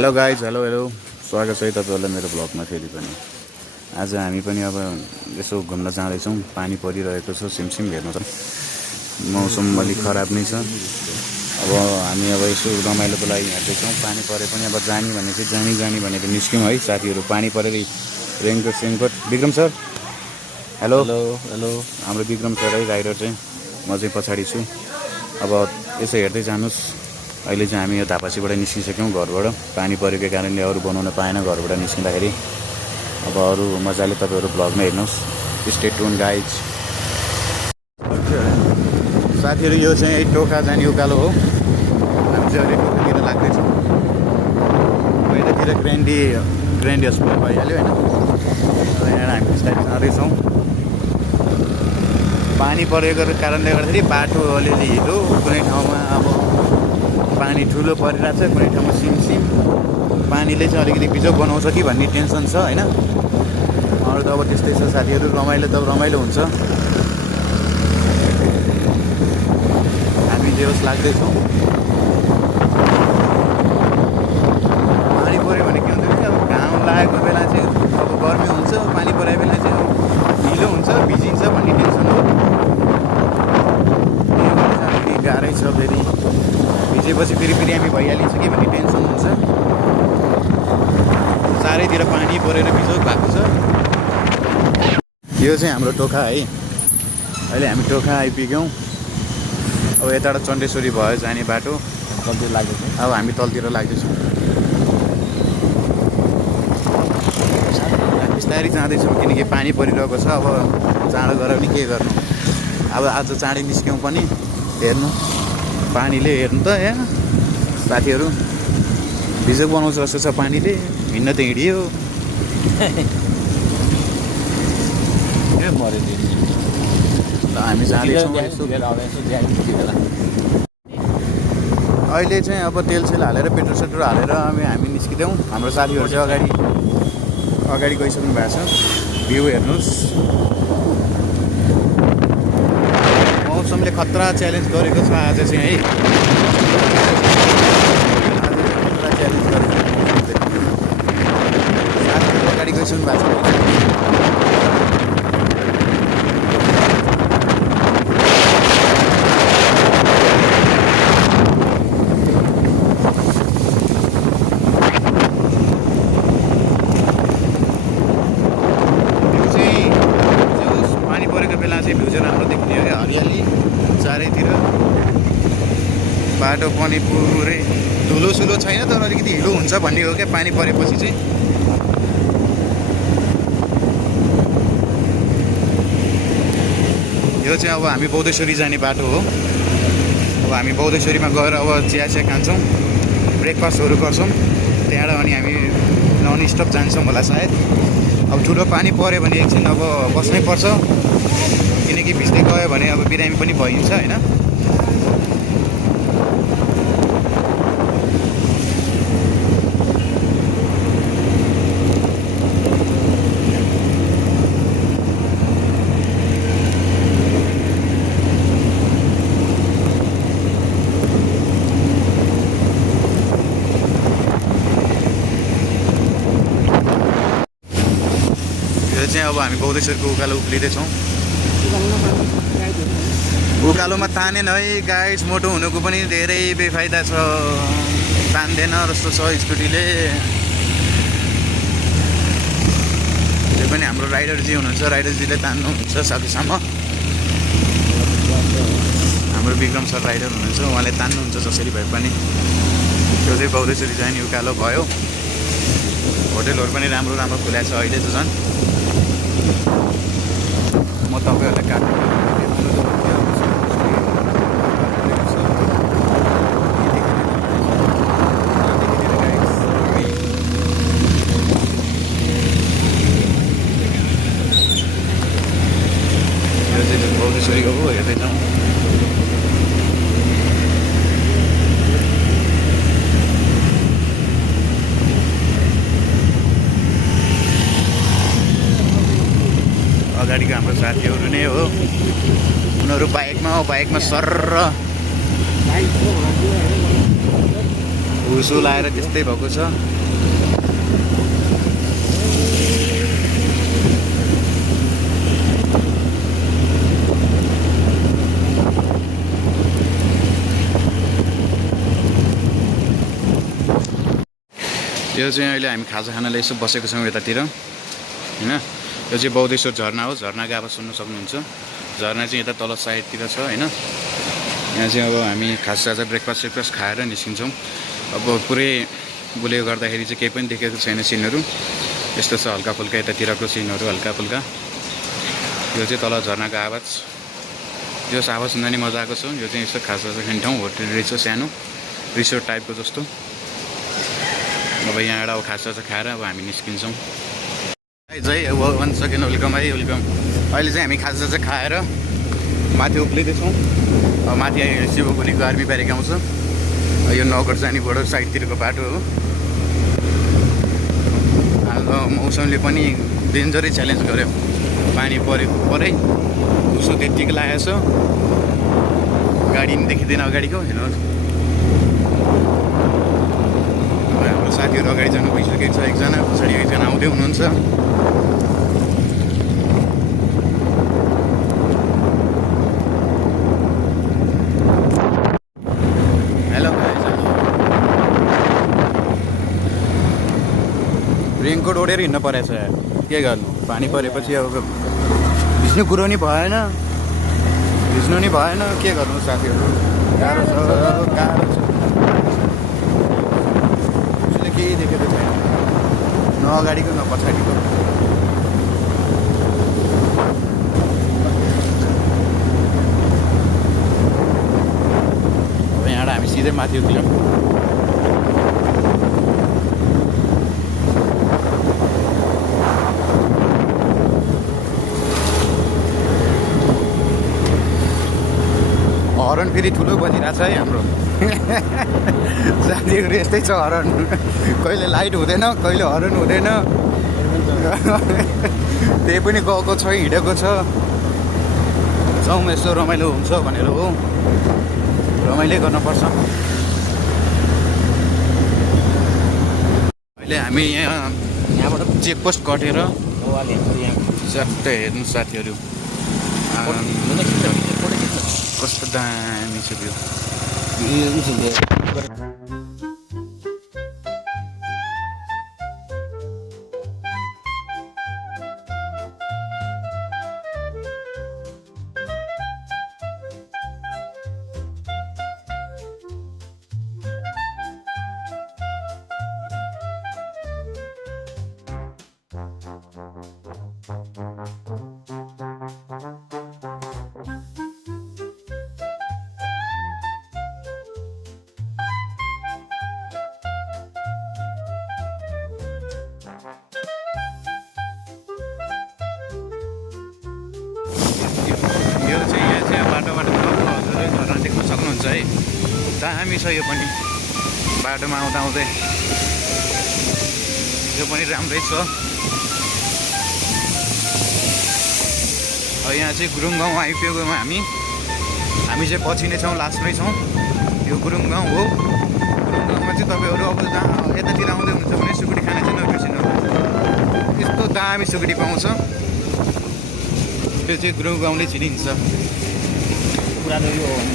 Hello guys, hello hello, स्वागत छ है तपाईँहरूलाई मेरो ब्लगमा फेरि पनि। आज हामी पनि अब यसो घुम्न जाँदैछौँ। पानी परिरहेको छ, सिमसिम हेर्नु छ। मौसम अलिक खराब नै छ। अब हामी अब यसो रमाइलोको लागि हिँड्दैछौँ। पानी परे पनि अब जाने भनेको निस्क्यौँ है साथीहरू। पानी परेर रेनकोट सेनकोट। Vikram sir, hello hello hello. हाम्रो विक्रम सर है राइडर चाहिँ, म चाहिँ पछाडि छु। अब यसो हेर्दै जानुहोस्। अहिले चाहिँ हामी यो धापासीबाट निस्किसक्यौँ घरबाट। पानी परेको कारणले अरू बनाउन पाएन घरबाट निस्किँदाखेरि। अब अरू मजाले तपाईँहरू भ्लगमा हेर्नुहोस्। Stay tune guys. साथीहरू, यो चाहिँ टोखा जाने उकालो हो। हामी चाहिँ अहिले टोखातिर लाग्दैछौँ। यतातिर ग्रान्डी हस्पिटल भइहाल्यो होइन। यहाँ हामी बिस्तारै जाँदैछौँ। पानी परेको कारणले गर्दाखेरि बाटो अलिअलि हिलो, कुनै ठाउँमा अब पानी ठुलो परिरहेको छ, कुनै ठाउँमा सिमसिम। पानीले चाहिँ अलिकति बिजोग बनाउँछ कि भन्ने टेन्सन छ होइन। अरू त अब त्यस्तै छ साथीहरू। रमाइलो त रमाइलो हुन्छ। हामी जे होस् लाग्दैछौँ। पानी पऱ्यो भने के हुन्छ भने अब घाम लागेको बेला चाहिँ अब गर्मी हुन्छ, पानी परेको बेला चाहिँ अब हिलो हुन्छ, भिजिन्छ भन्ने टेन्सन हो। अलिकति गाह्रै छ। फेरि भिजेपछि फेरि हामी भइहालिन्छ कि भन्ने टेन्सन हुन्छ। चारैतिर पानी परेर बिजोग भएको छ। यो चाहिँ हाम्रो टोखा है। अहिले हामी टोखा आइपुग्यौँ। अब यताबाट चण्डेश्वरी भयो जाने बाटो। तलतिर लाग्दैछ। अब हामी तलतिर लाग्दैछौँ। बिस्तारै जाँदैछौँ किनकि पानी परिरहेको छ। अब चाँडो गएर पनि के गर्नु। अब आज चाँडै निस्क्यौँ पनि हेर्नु। पानीले हेर्नु त यहाँ साथीहरू बिजोग बनाउँछ जस्तो छ पानीले। हिँड्न त हिँडियो। ल हामी जाँदैछौँ। अहिले चाहिँ अब तेल हालेर पेट्रोल सेट्रोल हालेर हामी निस्किँदैछौँ। हाम्रो साथीहरू चाहिँ अगाडि गइसक्नु भएको छ। भ्यू हेर्नुहोस्। मौसमले खतरा च्यालेन्ज गरेको छ आज चाहिँ है। खतरा च्यालेन्ज गरेको साथीहरू अगाडि गइसक्नु भएको छ। बाटो पनि पुरै धुलो छैन, तर अलिकति हिलो हुन्छ भन्ने हो क्या पानी परेपछि चाहिँ। यो चाहिँ अब हामी बौद्धेश्वरी जाने बाटो हो। अब हामी बौद्धेश्वरीमा गएर अब चिया खान्छौँ, ब्रेकफास्टहरू गर्छौँ। त्यहाँबाट अनि हामी नन स्टप जान्छौँ होला सायद। अब ठुलो पानी पऱ्यो भने एकछिन अब बस्नै पर्छ, किनकि भिज्दै गयो भने अब बिरामी पनि भइन्छ होइन। चाहिँ अब हामी बौद्धेश्वरको उकालो उक्लिँदैछौँ। उकालोमा तानेन है गाइस। मोटो हुनुको पनि धेरै बेफाइदा छ। तान्दैन जस्तो छ स्कुटीले। त्यो पनि हाम्रो राइडरजी हुनुहुन्छ, राइडरजीले तान्नुहुन्छ सकेसम्म। हाम्रो विक्रम सर राइडर हुनुहुन्छ, उहाँले तान्नुहुन्छ जसरी भए पनि। त्यो चाहिँ बौद्धेश्वरी जाने उकालो भयो। होटेलहरू पनि राम्रो राम्रो खुला छ अहिले त झन्। म तपाईँहरूलाई काट्नु यो चाहिँ बौद्धेश्वरीको हो, हेर्दैछौँ। अगाडिको हाम्रो साथीहरू नै हो। उनीहरू बाइकमा सर्र हुसु लाएर त्यस्तै भएको छ। यो चाहिँ अहिले हामी खाजा खानाले यसो बसेको छौँ यतातिर होइन। यो चाहिँ बौद्धेश्वर झरना हो। झरनाको आवाज सुन्न सक्नुहुन्छ। झरना चाहिँ यता तल साइडतिर छ होइन। यहाँ चाहिँ अब हामी खाजासाजा ब्रेकफास्ट खाएर निस्किन्छौँ। अब पुरै बुलेको गर्दाखेरि चाहिँ केही पनि देखेको छैन सिनहरू। यस्तो छ हल्का फुल्का यतातिरको सिनहरू हल्का फुल्का। यो चाहिँ तल झरनाको आवाज। यो आवाज सुन्दा नि मजा आएको छ। यो चाहिँ यस्तो खाजासाजा खाने ठाउँ होटल रहेछ सानो रिसोर्ट टाइपको जस्तो। अब यहाँबाट अब खाजासाजा खाएर अब हामी निस्किन्छौँ। जय वान सेकेन्ड वेलकम है वेलकम। अहिले चाहिँ हामी खाजासाजा खाएर माथि उक्लिँदैछौँ। अब माथि शिवपुरीको आर्मी ब्यारेक आउँछ। यो नगर जाने बोर्डर साइडतिरको बाटो हो। मौसमले पनि डेन्जरै च्यालेन्ज गर्यो। पानी परै उसो त्यत्तिकै लागेको छ। गाडी पनि देखिँदैन अगाडिको हेर्नुहोस्। हाम्रो साथीहरू अगाडि जानु भइसकेको छ एकजना, पछाडि एकजना आउँदै हुनुहुन्छ। रेनकोट ओढेर हिँड्नु परेछ यार, के गर्नु। पानी परेपछि अब भिज्नु कुरो नि भएन, भिज्नु नि भएन, के गर्नु साथीहरू। गाह्रो छ गाह्रो छ। उसले केही देखेको छैन, न अगाडिको न पछाडिको। अब यहाँबाट हामी सिधै माथि उक्ल्यौँ। हरन फेरि ठुलो बजिरहेको छ है हाम्रो। साथीहरू यस्तै छ हरन। कहिले लाइट हुँदैन, कहिले हरन हुँदैन। त्यही पनि गएको छ हिँडेको छ। जाउँ यसो रमाइलो हुन्छ भनेर हो, रमाइलो गर्नुपर्छ। अहिले हामी यहाँबाट चेकपोस्ट कटेर सट्टै हेर्नु साथीहरू कस्तो दामी छ भ्यू। यो चाहिँ यहाँ चाहिँ बाटोबाट हजुरले झरना देख्न सक्नुहुन्छ है। दामी छ यो पनि। बाटोमा आउँदा आउँदै यो पनि राम्रै छ। यहाँ चाहिँ गुरुङ गाउँ आइपुगेको हामी चाहिँ पछि नै छौँ, लास्टमै छौँ। यो गुरुङ गाउँ हो। गुरुङ गाउँमा चाहिँ तपाईँहरू अब यतातिर आउँदै हुनुहुन्छ भने सुकुटी खाना चाहिँ नबिर्सिनु। यस्तो दामी सुकुटी पाउँछ। त्यो चाहिँ गुरुङ गाउँले चिनिन्छ।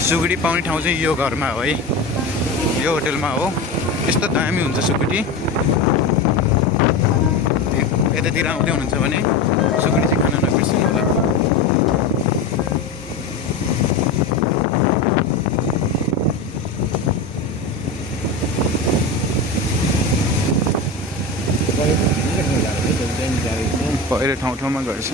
सुकुटी पाउने ठाउँ चाहिँ यो घरमा हो है, यो होटेलमा हो। यस्तो दामी हुन्छ सुकुटी। यतातिर आउँदै हुनुहुन्छ भने सुकुटी चाहिँ खाना नबिर्सिनु होला। पहिरो ठाउँ ठाउँमा गर्छ।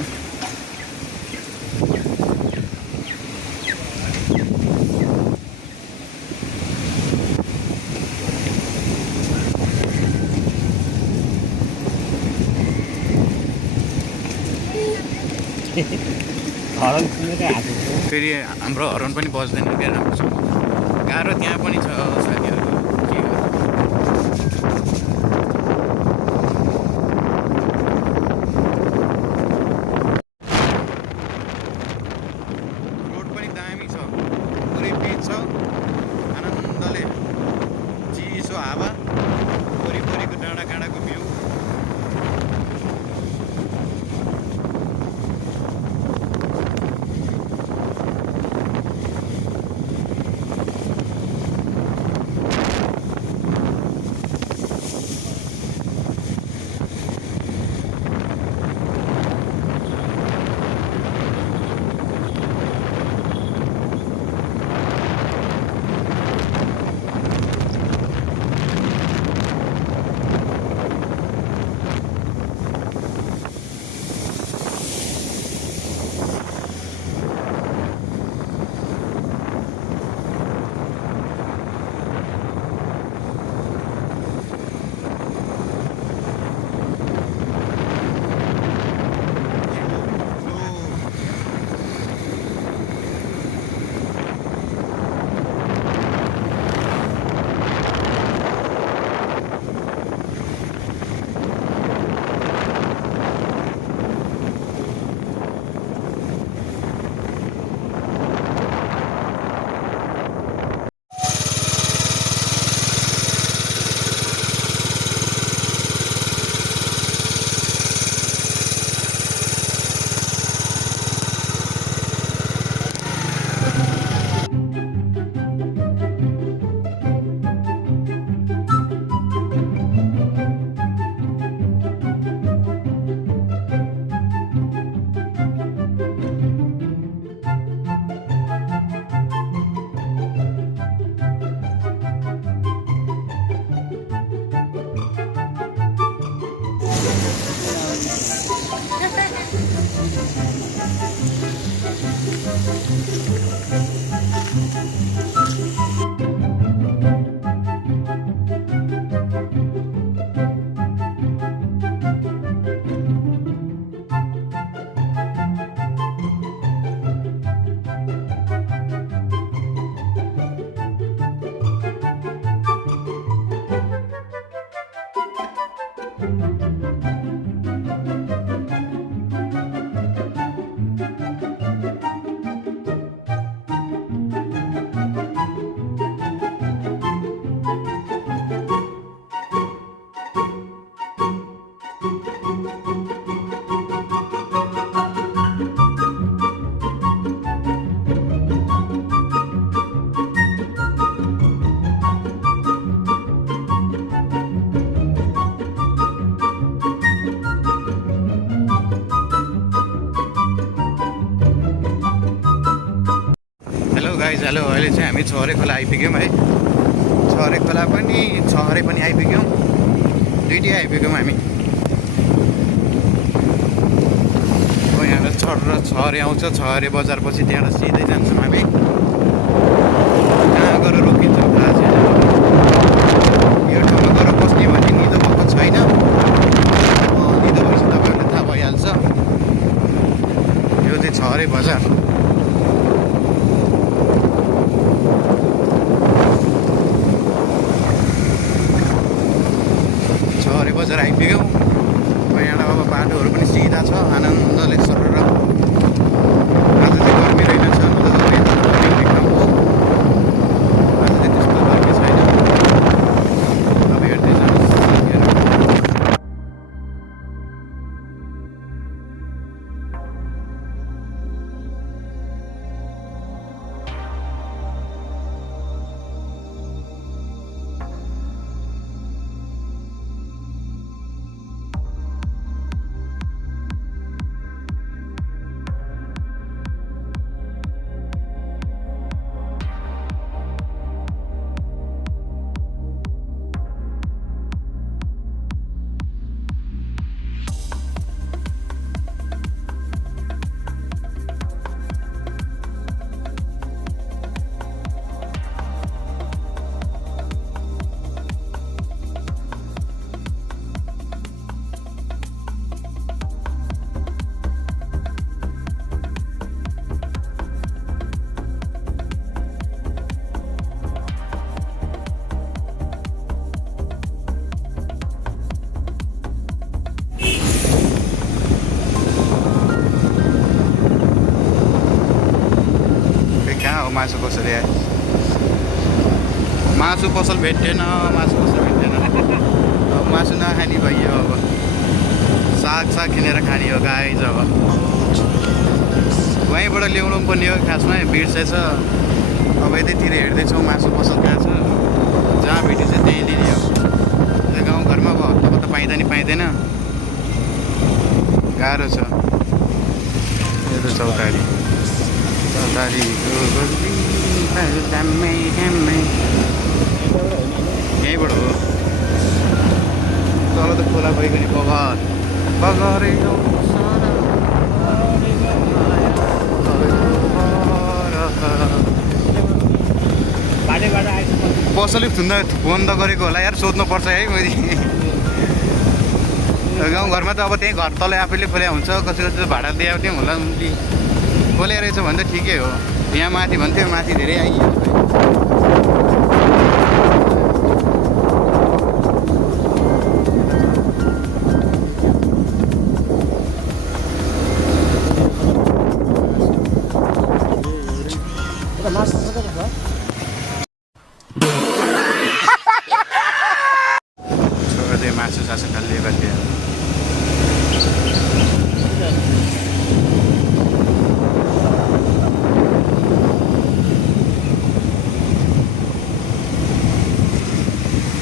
फेरि हाम्रो हरन पनि बज्दैन क्या राम्रोसँग। गाह्रो त्यहाँ पनि छ साथीहरू। के रोड पनि दामी छ, पुरै पिच छ, आनन्दले चिसो हावा। गाइज हेलो अहिले चाहिँ हामी छहरे खोला आइपुग्यौँ है। छहरे खोला पनि छहरे पनि आइपुग्यौँ, दुइटै आइपुग्यौँ हामी। यहाँबाट छहरे आउँछ, छहरे बजारपछि त्यहाँबाट सिधै जान्छौँ हामी। कहाँ गएर रोकिन्छौँ थाहा छैन। यो ठाउँमा गएर बस्ने भने निदो भएको छैन, निदो भएपछि तपाईँहरूलाई थाहा भइहाल्छ। यो चाहिँ छहरे बजार। छहरे बजार आइपुग्यौँ। यहाँबाट अब बाटोहरू पनि सिधा छ, आनन्दले सरर। आज चाहिँ गर्मी रहेनछ, ठाउँ हो। आज चाहिँ त्यस्तो गर्मी छैन। अब हेर्दै जानुहोस् साथीहरू। मासु कसरी आयो? मासु पसल भेटेन, मासु पसल भेटेन। अब मासु नखाने भइयो। अब साग किनेर खाने हो गाइज। अब वहीँबाट ल्याउनु पर्ने हो खासमा, बिर्सेछ। अब यतैतिर हेर्दैछौँ मासु पसल कहाँ छ, जहाँ भेटिन्छ त्यहीँ लिने हो। गाउँघरमा अब हत्ता पाइँदा नि पाइँदैन, गाह्रो छ। यो त चौतारी यहीँबाट हो। तल त खोला भइकन बगर पसलै बन्द गरेको होला यार, सोध्नुपर्छ है मैले। गाउँघरमा त अब त्यहीँ घर तल आफैले खोल्या हुन्छ, कसै भाडा दिए पनि होला। खोले रहेछ भने त ठिकै हो। यहाँ माथि भन्थ्यो, माथि धेरै आइयो। छोड्दै मासु सासु खाल्ने बाध्य।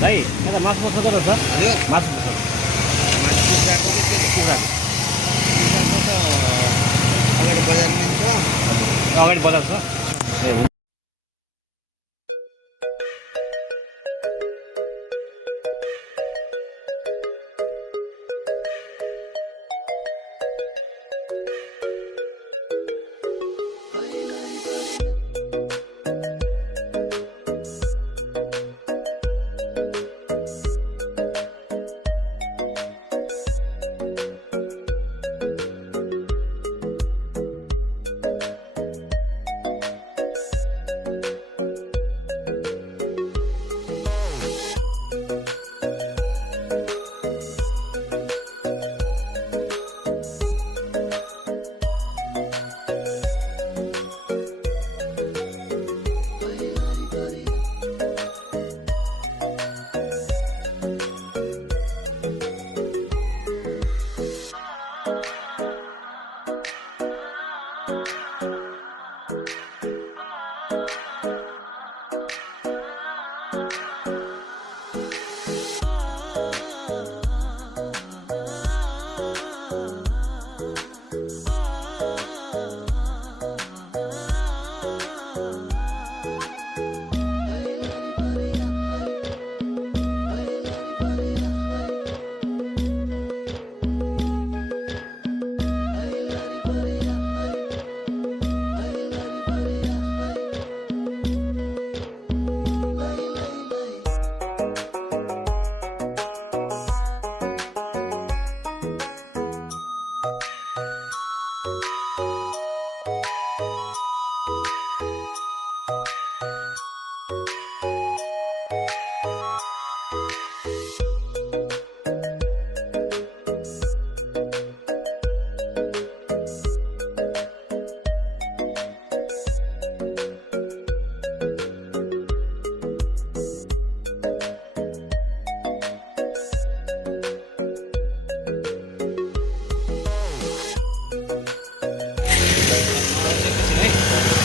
भाइ यता मासु पसल कता छ? मासु पसल अगाडि बजार छ।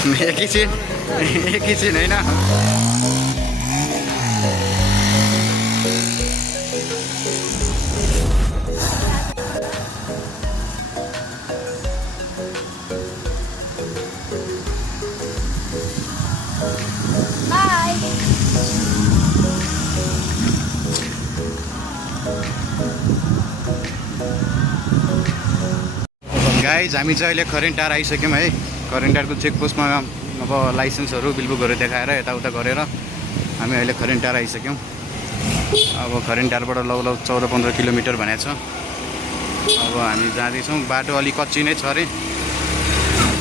एकैछिन होइन। गाइज हामी चाहिँ अहिले करेन्टार आइसक्यौँ है। करेन्टारको चेकपोस्टमा अब लाइसेन्सहरू बिलबुकहरू देखाएर यताउता गरेर हामी अहिले करेन्टार आइसक्यौँ। अब करेन्टारबाट लगभग 14-15 किलोमिटर भनेको छ। अब हामी जाँदैछौँ। बाटो अलिक कच्ची नै छ अरे,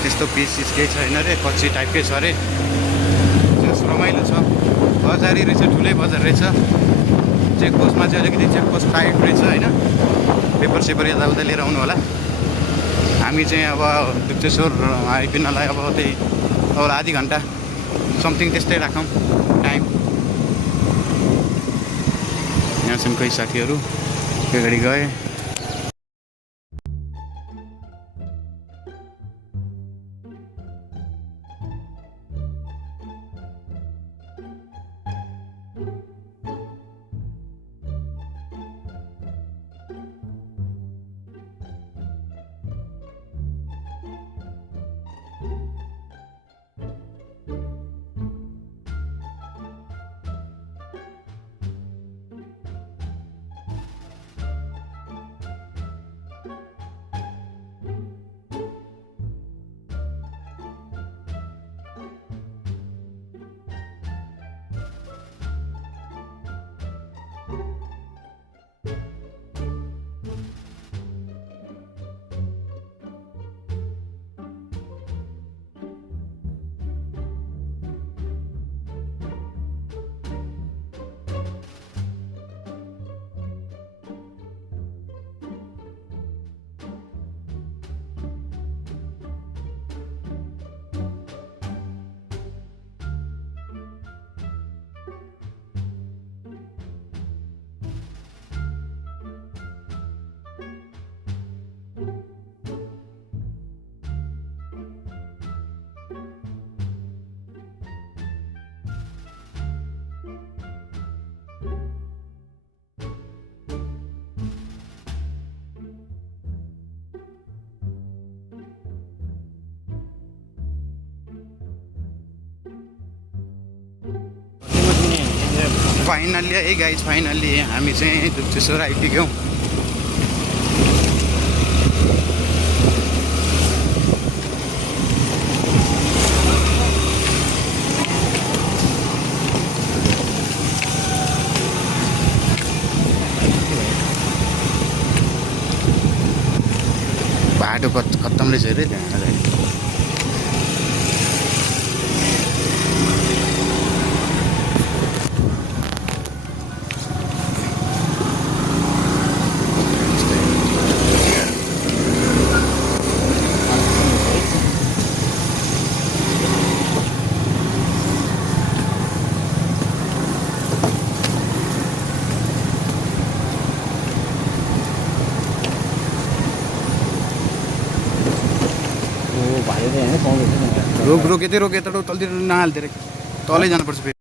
त्यस्तो पिस केही छैन अरे, कच्ची टाइपकै छ अरे। रमाइलो छ, बजारै रहेछ, ठुलै बजार रहेछ। चेकपोस्टमा चाहिँ अलिकति चेकपोस्ट टाइट रहेछ होइन। पेपर सेपर यताउता लिएर आउनु होला। हामी चाहिँ अब दुप्तेश्वर आइपुग्नलाई अब त्यही अब आधी घन्टा समथिङ त्यस्तै राखौँ टाइम। यहाँसम्म कोही साथीहरू अगाडि गए। फाइनल्ली है गाइज, फाइनल्ली हामी चाहिँ दुप्तेश्वर आइपुग्यौँ। बाटो खत्तम रहेछ अरे त्यहाँ। रोक रोक यतै रोक, यता तलतिर नहाल्तिर तलै जानुपर्छ फेरि।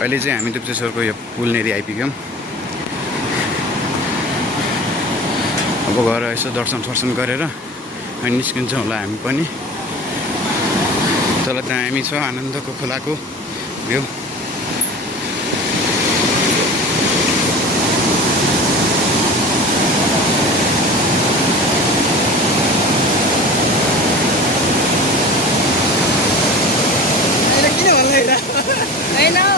अहिले चाहिँ हामी दुप्तेश्वरको यो पुलनेरि आइपुग्यौँ। अब गएर यसो दर्शन सर्शन गरेर अनि निस्किन्छौँ होला हामी पनि। तल त्यहाँ हामी छ आनन्दको खोलाको भ्यू। I know.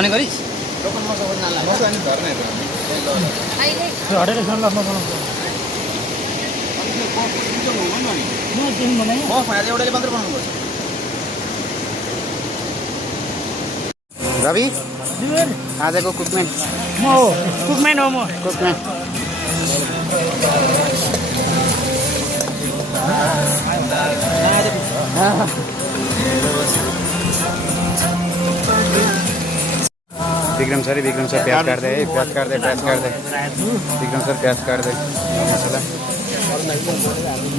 गर्ने गरिस् अहिले हटेर सर्ला म रवि आजको कुकम्यान म हो कुकम्यान हो म कुकम्यान विक्रम सर प्याज काट्दै है प्याज काट्दै विक्रम सर प्याज काट्दै मसला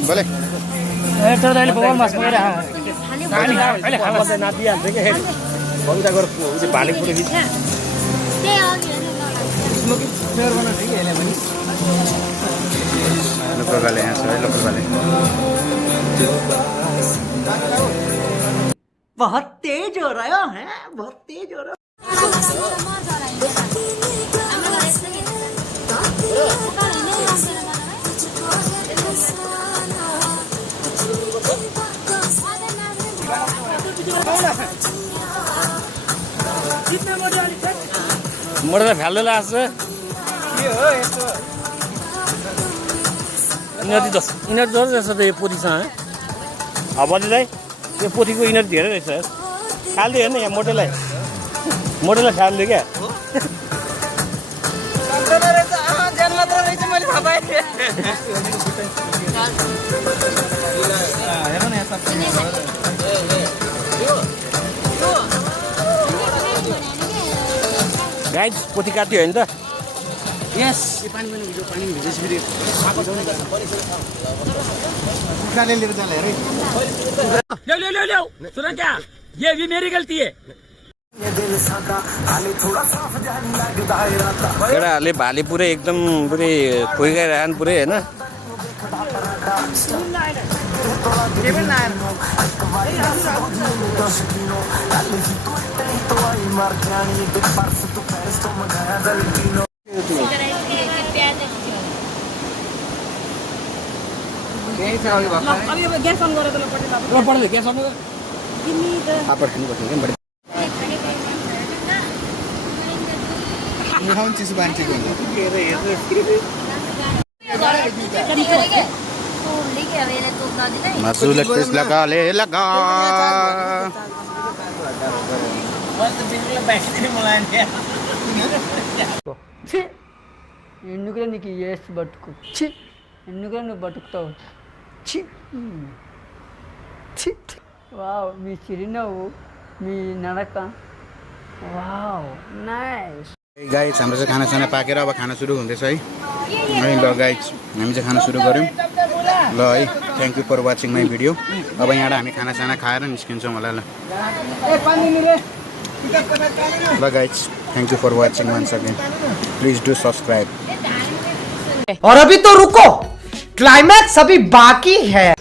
बोले तर अहिले बगान मास पकाएर अहिले खाना चाहिँ नातिहाल्छ कि बगिदा गएर भाले पुरो खिच्छ त्यही अघि लोकल वाले यहाँ छ है लोकल वाले बहुत तेज हो रहा है बहुत तेज हो रहा मोटर त फ्याल्दै लाग्छ यिनीहरू जस्तो रहेछ त यो पोथीसँग बदीलाई यो पोथीको यिनीहरू धेरै रहेछ खालिदियो हेर्नु यहाँ मोटेलाई खालिदियो क्या गाइज पोथी काट्यो होइन त यस ल्याउ सुन क्या ये मेरी गल्ती है केटाहरूले भाले पुरै एकदम पुरै खोइगाइरहनु पुरै होइन Masuk lepas laka laka. ఎందుకులే నీకు ఏస్ బతుకు చి ఎందుకులే నువ్వు బతుకుతావు చి చి వావ్ మీ చిరునవ్వు మీ నడక వావ్ नाइस गाइज हाम्रो चाहिँ खानासाना पाकेर अब खाना सुरु हुँदैछ है है ल गाइज हामी चाहिँ खाना सुरु गऱ्यौँ ल है thank you for watching my video अब यहाँबाट हामी खानासाना खाएर निस्किन्छौँ होला ल ल guys thank you for watching once again please do subscribe और अभी तो रुको क्लाइमैक्स अभी बाकी है